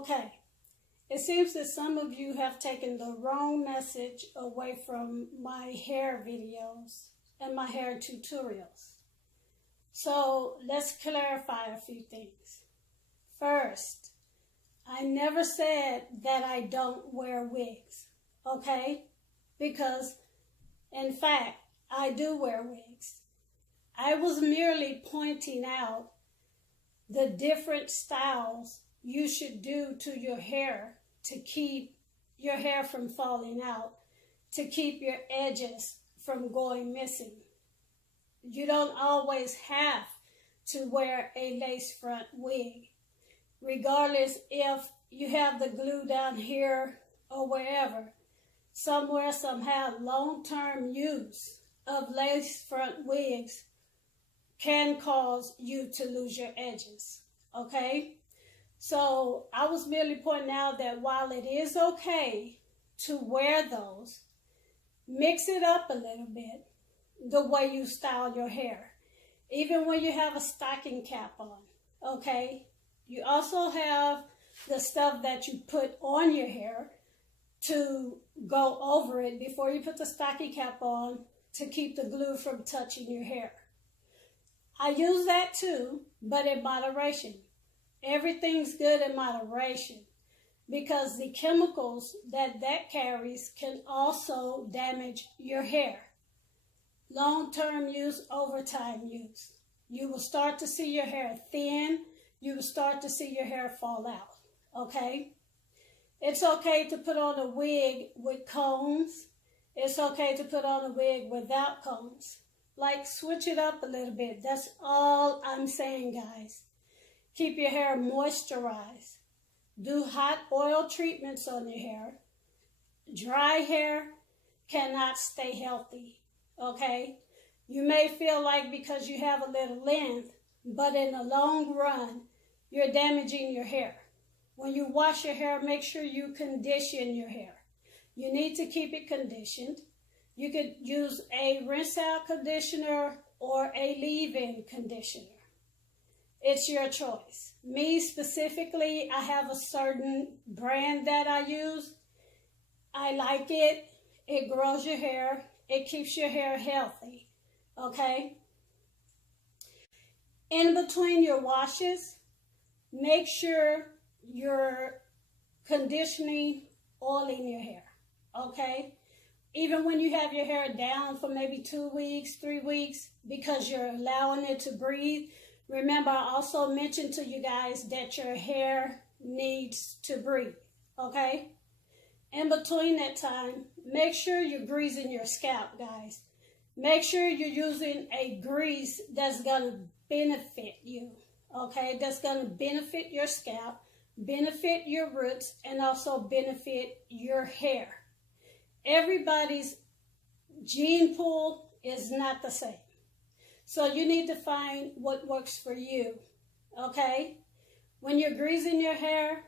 Okay, it seems that some of you have taken the wrong message away from my hair videos and my hair tutorials. So let's clarify a few things. First, I never said that I don't wear wigs, okay? Because, in fact, I do wear wigs. I was merely pointing out the different styles you should do to your hair to keep your hair from falling out, to keep your edges from going missing. You don't always have to wear a lace front wig, regardless if you have the glue down here or wherever. Somewhere, somehow, long-term use of lace front wigs can cause you to lose your edges, okay? So I was merely pointing out that while it is okay to wear those, mix it up a little bit the way you style your hair. Even when you have a stocking cap on, okay? You also have the stuff that you put on your hair to go over it before you put the stocking cap on to keep the glue from touching your hair. I use that too, but in moderation. Everything's good in moderation because the chemicals that carries can also damage your hair. Long-term use, overtime use. You will start to see your hair thin. You will start to see your hair fall out, okay? It's okay to put on a wig with combs. It's okay to put on a wig without combs. Like, switch it up a little bit. That's all I'm saying, guys. Keep your hair moisturized. Do hot oil treatments on your hair. Dry hair cannot stay healthy, okay? You may feel like because you have a little length, but in the long run, you're damaging your hair. When you wash your hair, make sure you condition your hair. You need to keep it conditioned. You could use a rinse-out conditioner or a leave-in conditioner. It's your choice. Me specifically, I have a certain brand that I use. I like it. It grows your hair. It keeps your hair healthy, okay? In between your washes, make sure you're conditioning, oiling your hair, okay? Even when you have your hair down for maybe 2 weeks, 3 weeks, because you're allowing it to breathe. Remember, I also mentioned to you guys that your hair needs to breathe, okay? In between that time, make sure you're greasing your scalp, guys. Make sure you're using a grease that's going to benefit you, okay? That's going to benefit your scalp, benefit your roots, and also benefit your hair. Everybody's gene pool is not the same. So you need to find what works for you, okay? When you're greasing your hair,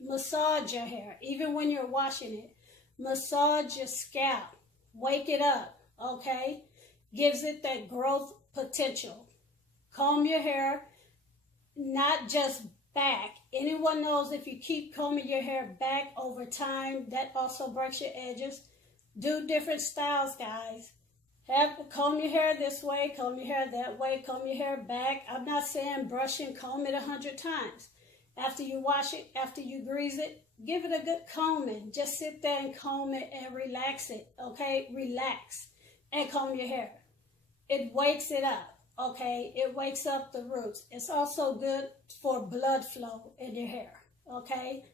massage your hair. Even when you're washing it, massage your scalp. Wake it up, okay? Gives it that growth potential. Comb your hair, not just back. Anyone knows if you keep combing your hair back over time, that also breaks your edges. Do different styles, guys. Comb your hair this way, comb your hair that way, comb your hair back. I'm not saying brush and comb it 100 times. After you wash it, after you grease it, give it a good combing. Just sit there and comb it and relax it, okay? Relax and comb your hair. It wakes it up, okay? It wakes up the roots. It's also good for blood flow in your hair, okay?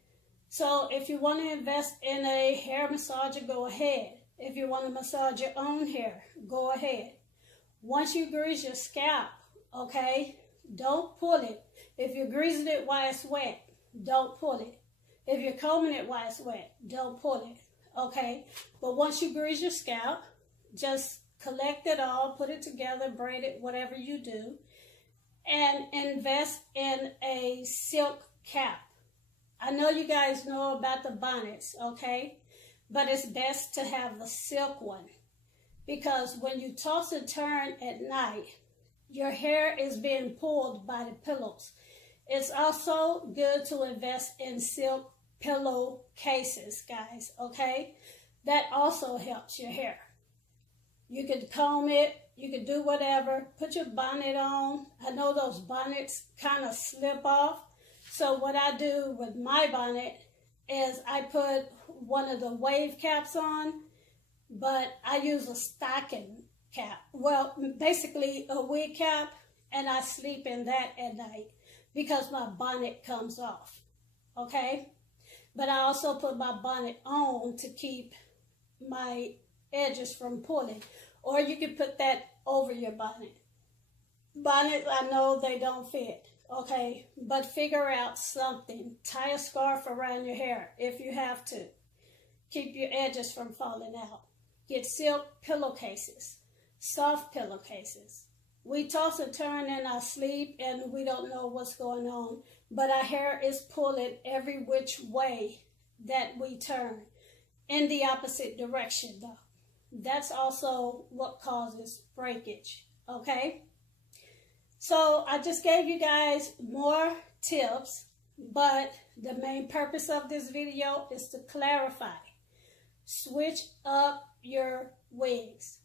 So if you want to invest in a hair massager, go ahead. If you want to massage your own hair, go ahead. Once you grease your scalp, okay, don't pull it. If you're greasing it while it's wet, don't pull it. If you're combing it while it's wet, don't pull it, okay? But once you grease your scalp, just collect it all, put it together, braid it, whatever you do, and invest in a silk cap. I know you guys know about the bonnets, okay? But it's best to have the silk one because when you toss and turn at night, your hair is being pulled by the pillows. It's also good to invest in silk pillow cases, guys, okay? That also helps your hair. You can comb it, you can do whatever, put your bonnet on. I know those bonnets kind of slip off. So what I do with my bonnet is I put one of the wave caps on, but I use a stocking cap. Well, basically a wig cap, and I sleep in that at night because my bonnet comes off, okay? But I also put my bonnet on to keep my edges from pulling. Or you can put that over your bonnet. Bonnets, I know they don't fit, okay? But figure out something. Tie a scarf around your hair if you have to. Keep your edges from falling out. Get silk pillowcases, soft pillowcases. We toss and turn in our sleep and we don't know what's going on, but our hair is pulling every which way that we turn, in the opposite direction though. That's also what causes breakage, okay? So I just gave you guys more tips, but the main purpose of this video is to clarify. Switch up your wigs.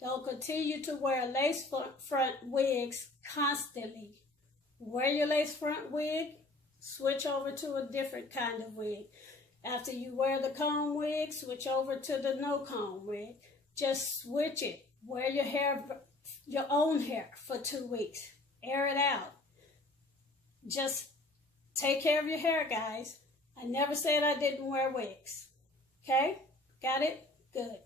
Don't continue to wear lace front wigs constantly. Wear your lace front wig, switch over to a different kind of wig. After you wear the comb wig, switch over to the no comb wig. Just switch it. Wear your hair, your own hair for 2 weeks. Air it out. Just take care of your hair, guys. I never said I didn't wear wigs. Okay? Got it? Good.